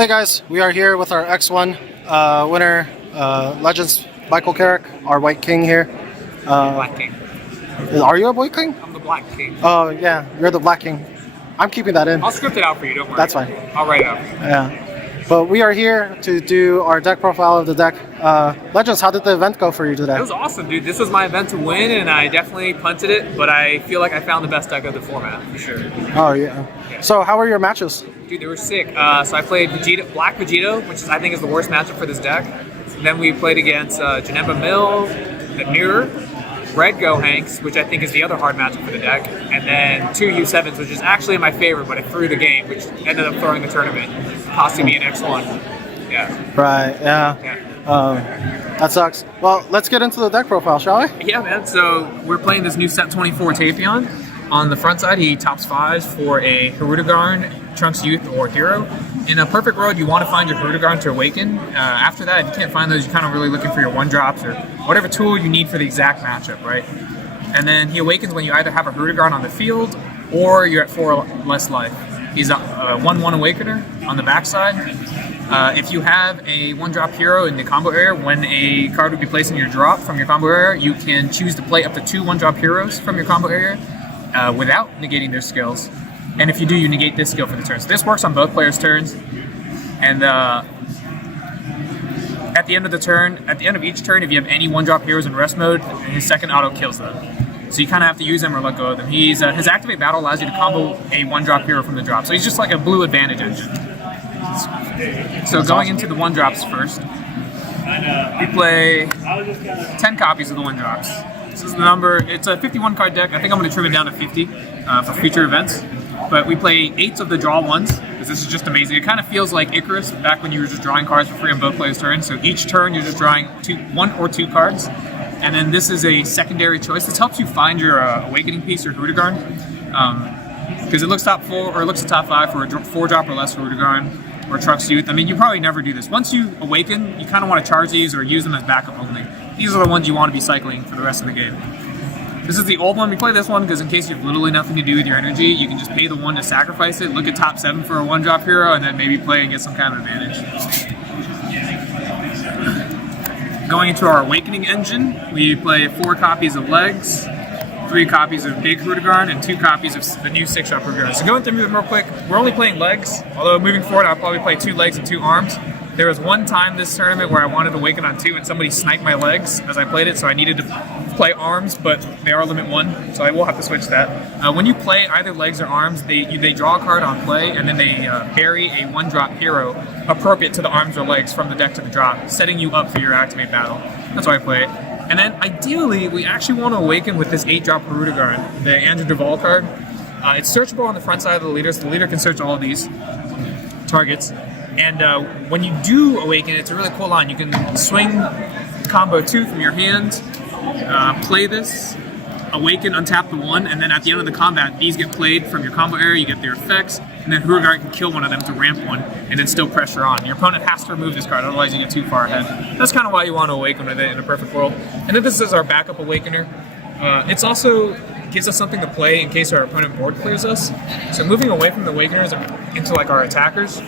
Hey guys, we are here with our X1 winner, Legends Michael Kerrick, our White King here. Black King. Are you a White King? I'm the Black King. Oh yeah, you're the Black King. I'm keeping that in. I'll script it out for you, don't worry. That's fine. I'll write it out for you. Yeah. But we are here to do our deck profile of the deck. Legends, how did the event go for you today? It was awesome, dude. This was my event to win, and I definitely punted it, but I feel like I found the best deck of the format, for sure. Oh yeah. So how were your matches? Dude, they were sick. So I played Black Vegito, which I think is the worst matchup for this deck. And then we played against Janemba Mill, the Mirror, Red Gohanks, which I think is the other hard matchup for the deck, and then two U7s, which is actually my favorite, but I threw the game, which ended up throwing the tournament, costing me an X1. Yeah. Right, yeah. That sucks. Well, let's get into the deck profile, shall we? Yeah, man. So we're playing this new set 24 Tapion. On the front side, he tops 5s for a Hirudegarn, Trunks Youth, or Hero. In a perfect world, you want to find your Hirudegarn to awaken. After that, if you can't find those, you're kind of really looking for your 1-drops or whatever tool you need for the exact matchup, right? And then he awakens when you either have a Hirudegarn on the field or you're at 4 less life. He's a 1/1 awakener on the backside. If you have a 1-drop hero in the combo area, when a card would be placed in your drop from your combo area, you can choose to play up to 2 1-drop heroes from your combo area without negating their skills. And if you do, you negate this skill for the turn. So this works on both players' turns. And at the end of the turn, at the end of each turn, if you have any 1-drop heroes in rest mode, his second auto kills them. So you kind of have to use them or let go of them. His activate battle allows you to combo a 1-drop hero from the drop. So he's just like a blue advantage engine. So going into the 1-drops first, we play 10 copies of the 1-drops. This is the number. It's a 51 card deck. I think I'm going to trim it down to 50 for future events. But we play 8 of the draw ones, because this is just amazing. It kind of feels like Icarus back when you were just drawing cards for free on both players' turns. So each turn you're just drawing 1 or 2 cards. And then this is a secondary choice. This helps you find your Awakening piece or Hirudegarn. Because it looks top 4 or it looks the top 5 for a 4-drop or less Hirudegarn or Trunks Youth. I mean, you probably never do this. Once you awaken, you kind of want to charge these or use them as backup only. These are the ones you want to be cycling for the rest of the game. This is the old one. We play this one because in case you have literally nothing to do with your energy, you can just pay the 1 to sacrifice it, look at top 7 for a 1-drop hero, and then maybe play and get some kind of advantage. Going into our Awakening engine, we play 4 copies of Legs, 3 copies of Big Hirudegarn, and 2 copies of the new 6-drop Hirudegarn. So going through them real quick, we're only playing Legs, although moving forward I'll probably play 2 Legs and 2 Arms. There was one time this tournament where I wanted to awaken on 2 and somebody sniped my Legs as I played it, so I needed to play Arms, but they are limit 1, so I will have to switch that. When you play either Legs or Arms, they draw a card on play, and then they bury a 1-drop hero appropriate to the Arms or Legs from the deck to the drop, setting you up for your activate battle. That's why I play it. And then ideally, we actually want to awaken with this 8-drop Hirudegarn, the Andrew Duvall card. It's searchable on the front side of the leader, so the leader can search all of these targets. And when you do awaken, it's a really cool line. You can swing combo 2 from your hand, play this, awaken, untap the 1, and then at the end of the combat, these get played from your combo area, you get their effects, and then Hirudegarn can kill one of them to ramp 1, and then still pressure on. Your opponent has to remove this card, otherwise you get too far ahead. That's kind of why you want to awaken with it in a perfect world. And then this is our backup awakener. It's also gives us something to play in case our opponent board clears us. So moving away from the awakeners into like our attackers,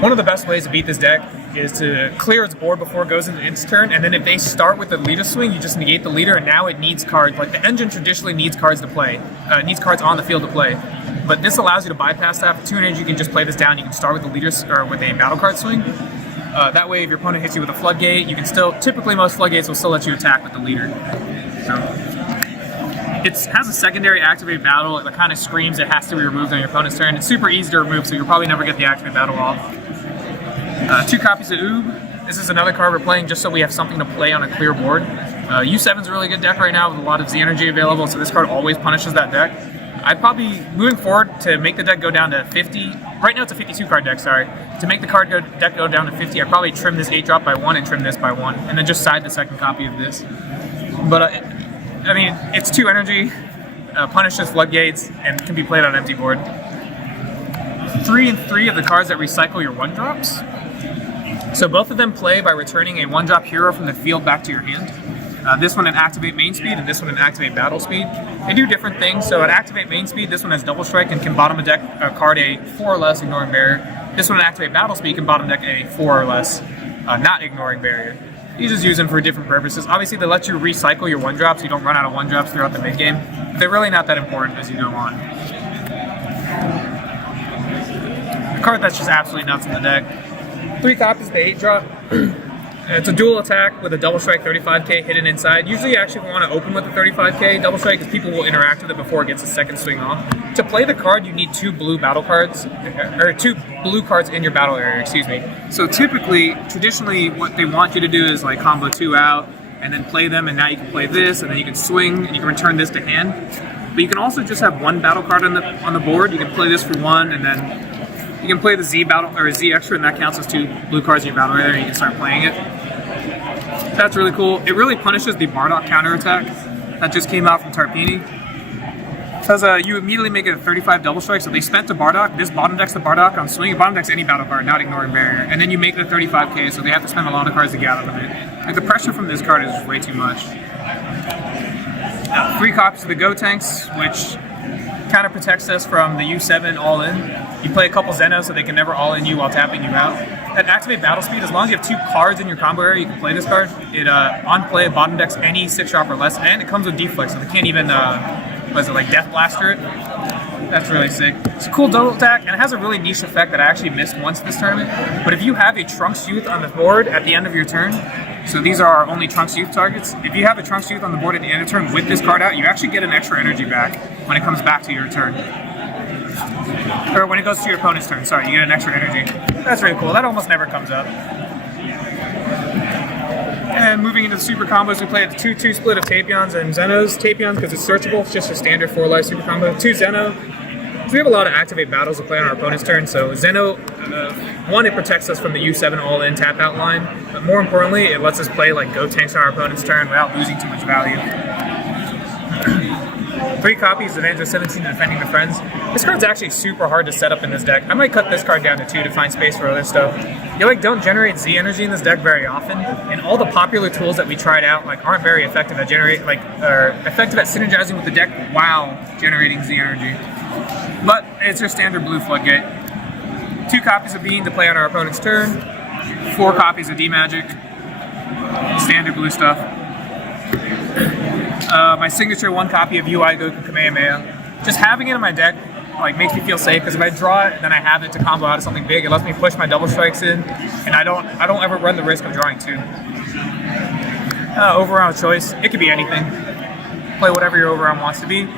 one of the best ways to beat this deck is to clear its board before it goes into its turn, and then if they start with the leader swing, you just negate the leader, and now it needs cards. Like the engine traditionally needs cards to play, needs cards on the field to play. But this allows you to bypass that. For 2 energy, you can just play this down. You can start with the leader or with a battle card swing. That way, if your opponent hits you with a floodgate, you can still. Typically, most floodgates will still let you attack with the leader. So it has a secondary activate battle that kind of screams it has to be removed on your opponent's turn. It's super easy to remove, so you'll probably never get the activate battle off. 2 copies of Oob. This is another card we're playing just so we have something to play on a clear board. U7's a really good deck right now with a lot of Z energy available, so this card always punishes that deck. I'd probably, moving forward, to make the deck go down to 50, right now it's a 52 card deck, sorry. To make the deck go down to 50, I'd probably trim this 8-drop by 1 and trim this by 1, and then just side the second copy of this. But, I mean, it's 2 energy, punishes floodgates, and can be played on empty board. 3 and 3 of the cards that recycle your 1-drops. So both of them play by returning a 1-drop hero from the field back to your hand. This one an activate main speed, and this one an activate battle speed. They do different things. So at activate main speed, this one has double strike and can bottom a deck card a 4 or less ignoring barrier. This one at activate battle speed can bottom deck a 4 or less not ignoring barrier. You just use them for different purposes. Obviously, they let you recycle your 1-drops so you don't run out of 1-drops throughout the mid game. But they're really not that important as you go on. A card that's just absolutely nuts in the deck. 3 copies of the 8-drop. It's a dual attack with a double strike 35k hidden inside. Usually you actually want to open with a 35k double strike because people will interact with it before it gets a second swing off. To play the card, you need 2 blue battle cards, or 2 blue cards in your battle area, excuse me. So typically, traditionally, what they want you to do is like combo 2 out, and then play them, and now you can play this, and then you can swing, and you can return this to hand. But you can also just have 1 battle card on the board. You can play this for 1, and then you can play the Z battle or Z extra, and that counts as 2 blue cards in your battle area, and you can start playing it. That's really cool. It really punishes the Bardock counterattack that just came out from Tapion. Because you immediately make it a 35 double strike, so they spent to Bardock. This bottom decks the Bardock on swing. It bottom decks any battle card, not ignoring barrier. And then you make it a 35k, so they have to spend a lot of cards to get out of it. Like the pressure from this card is way too much. 3 copies of the Go Tanks, which kind of protects us from the U7 all-in. You play a couple Zenos so they can never all-in you while tapping you out. At activate battle speed, as long as you have 2 cards in your combo area, you can play this card. It on play bottom decks any 6-drop or less, and it comes with deflex, so they can't even what is it, like Death Blaster it? That's really sick. It's a cool double attack, and it has a really niche effect that I actually missed once this tournament. But if you have a Trunks Youth on the board at the end of your turn, so these are our only Trunks Youth targets. If you have a Trunks Youth on the board at the end of the turn with this card out, you actually get an extra energy back when it comes back to your turn. Or when it goes to your opponent's turn, sorry, you get an extra energy. That's really cool. That almost never comes up. And moving into the super combos, we play a 2-2 split of Tapions and Zenos. Tapions because it's searchable, it's just a standard 4-life super combo. 2 Zeno. So we have a lot of activate battles to play on our opponent's turn. So Zeno, 1, it protects us from the U7 all-in tap-out line. But more importantly, it lets us play like Go Tanks on our opponent's turn without losing too much value. 3 copies of Android 17 Defending the Friends. This card's actually super hard to set up in this deck. I might cut this card down to 2 to find space for other stuff. You don't generate Z energy in this deck very often, and all the popular tools that we tried out aren't very effective at effective at synergizing with the deck while generating Z energy. But it's your standard blue floodgate. 2 copies of Bean to play on our opponent's turn. 4 copies of D-Magic. Standard blue stuff. My signature 1 copy of UI Goku Kamehameha. Just having it in my deck makes me feel safe because if I draw it and then I have it to combo out of something big, it lets me push my double strikes in, and I don't ever run the risk of drawing 2. Overround choice, it could be anything. Play whatever your overround wants to be.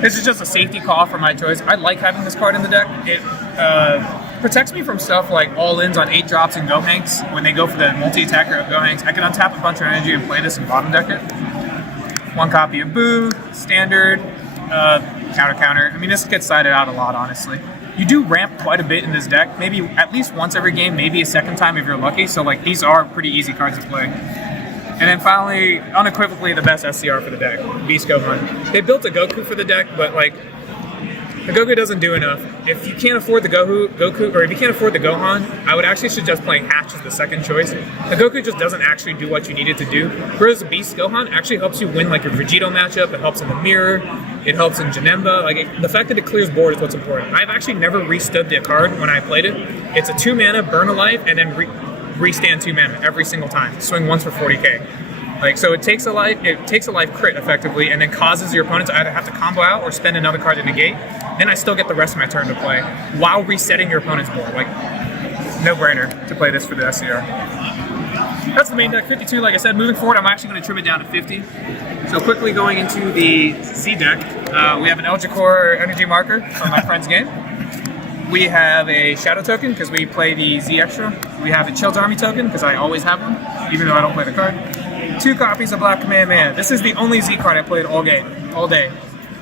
This is just a safety call for my choice. I like having this card in the deck. It protects me from stuff like all-ins on 8-drops and Gohanks. When they go for the multi-attacker of Gohanks, I can untap a bunch of energy and play this and bottom deck it. 1 copy of Boo, standard, counter. I mean, this gets sided out a lot, honestly. You do ramp quite a bit in this deck, maybe at least once every game, maybe a second time if you're lucky, so these are pretty easy cards to play. And then finally, unequivocally the best SCR for the deck, Beast Gohan. They built a Goku for the deck, but the Goku doesn't do enough. If you can't afford the Goku, or if you can't afford the Gohan, I would actually suggest playing Hatch as the second choice. The Goku just doesn't actually do what you need it to do, whereas the Beast Gohan actually helps you win your Vegito matchup, it helps in the mirror, it helps in Janemba. The fact that it clears board is what's important. I've actually never restood the card when I played it. It's a 2 mana, burn a life, and then restand 2 mana every single time. Swing once for 40k. So it takes a life crit effectively, and then causes your opponent to either have to combo out or spend another card to negate. Then I still get the rest of my turn to play while resetting your opponent's board. No brainer to play this for the SCR. That's the main deck, 52. Like I said, moving forward, I'm actually going to trim it down to 50. So quickly going into the Z deck, we have an Eljakor Energy Marker from my friend's game. We have a Shadow token because we play the Z extra. We have a Chilled Army token because I always have one, even though I don't play the card. 2 copies of Black Kamehameha. This is the only Z card I played all day.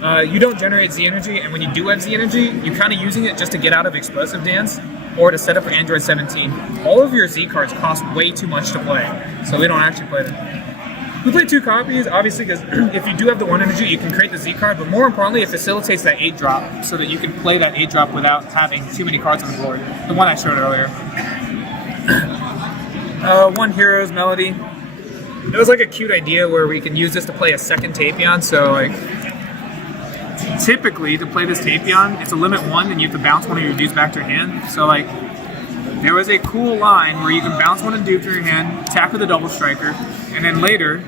You don't generate Z energy, and when you do have Z energy, you're kind of using it just to get out of Explosive Dance or to set up for Android 17. All of your Z cards cost way too much to play, so we don't actually play them. We play 2 copies, obviously, because if you do have the 1 energy, you can create the Z card, but more importantly, it facilitates that 8-drop so that you can play that 8-drop without having too many cards on the board. The one I showed earlier. 1 Hero's Melody. it was like a cute idea where we can use this to play a second Tapion. So like, typically to play this Tapion, it's a limit 1, and you have to bounce one of your dudes back to your hand. So like, there was a cool line where you can bounce one of the dudes to your hand, attack with a double striker, and then later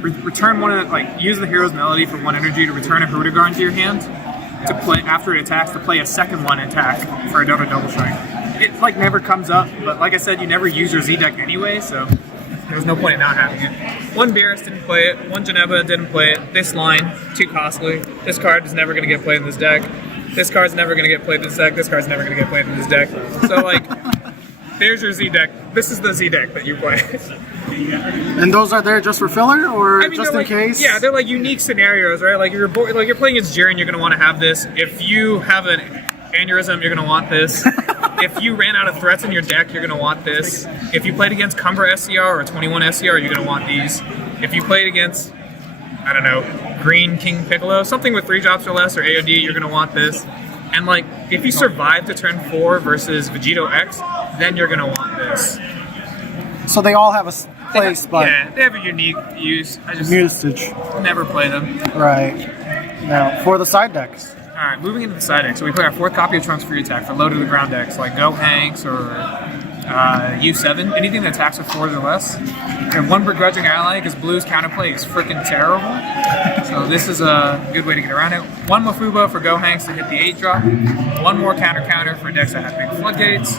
return one of use the hero's melody for 1 energy to return a Hrudegarn to your hand to play after it attacks to play a second one attack for another double strike. It never comes up, but like I said, you never use your Z deck anyway, so there's no point in not having it. 1 Beerus didn't play it, 1 Geneva didn't play it. This line, too costly. This card is never going to get played in this deck. This card's never going to get played in this deck. This card's never going to get played in this deck. So there's your Z deck. This is the Z deck that you play. And those are there just for filler, or just in case? Yeah, they're unique scenarios, right? Like you're playing against Jiren, you're gonna want to have this. If you have an aneurysm, you're gonna want this. If you ran out of threats in your deck, you're gonna want this. If you played against Cumbra SCR or 21 SCR, you're gonna want these. If you played against, I don't know, Green King Piccolo, something with 3 drops or less, or AOD, you're gonna want this. And if you survive to turn 4 versus Vegito X, then you're gonna want this. So they all have a place, but yeah, they have a unique use. I just usage. never play them. Right. Now for the side decks. Alright, moving into the side deck. So we play our 4th copy of Trunks Free Attack for low to the ground decks, like Go Hanks or U7. Anything that attacks with 4s or less. And 1 Begrudging Ally, because Blue's counterplay is freaking terrible. So this is a good way to get around it. 1 Mafuba for Go Hanks to hit the 8-drop. 1 more counter for decks that have big floodgates.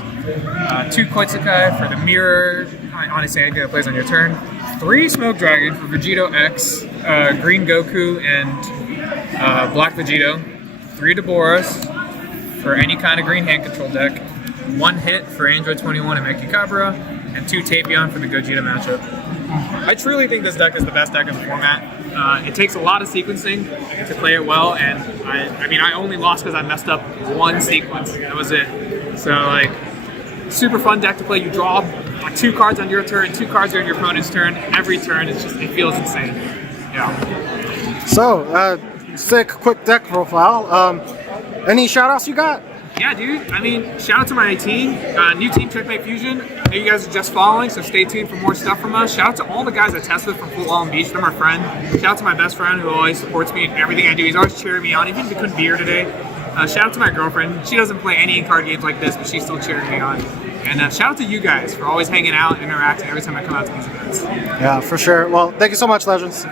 2 Koitsukai for the mirror. Honestly, anything that plays on your turn. 3 Smoke Dragon for Vegito X, Green Goku, and Black Vegito. 3 Deboras for any kind of green hand control deck. 1 hit for Android 21 and Mekikabra, and 2 Tapion for the Gogeta matchup. I truly think this deck is the best deck in the format. It takes a lot of sequencing to play it well, and I only lost because I messed up 1 sequence. That was it. So super fun deck to play. You draw 2 cards on your turn, 2 cards on your opponent's turn. Every turn, it feels insane. Yeah. So, sick, quick deck profile. Any shout-outs you got? Yeah, dude. Shout out to my team, new team Checkmate Fusion. I know you guys are just following, so stay tuned for more stuff from us. Shout out to all the guys I test with from Fort Wallen Beach. They're my friend. Shout out to my best friend who always supports me in everything I do. He's always cheering me on, even if he couldn't be here today. Shout out to my girlfriend. She doesn't play any card games like this, but she's still cheering me on. And shout out to you guys for always hanging out and interacting every time I come out to these events. Yeah, for sure. Well, thank you so much, Legends.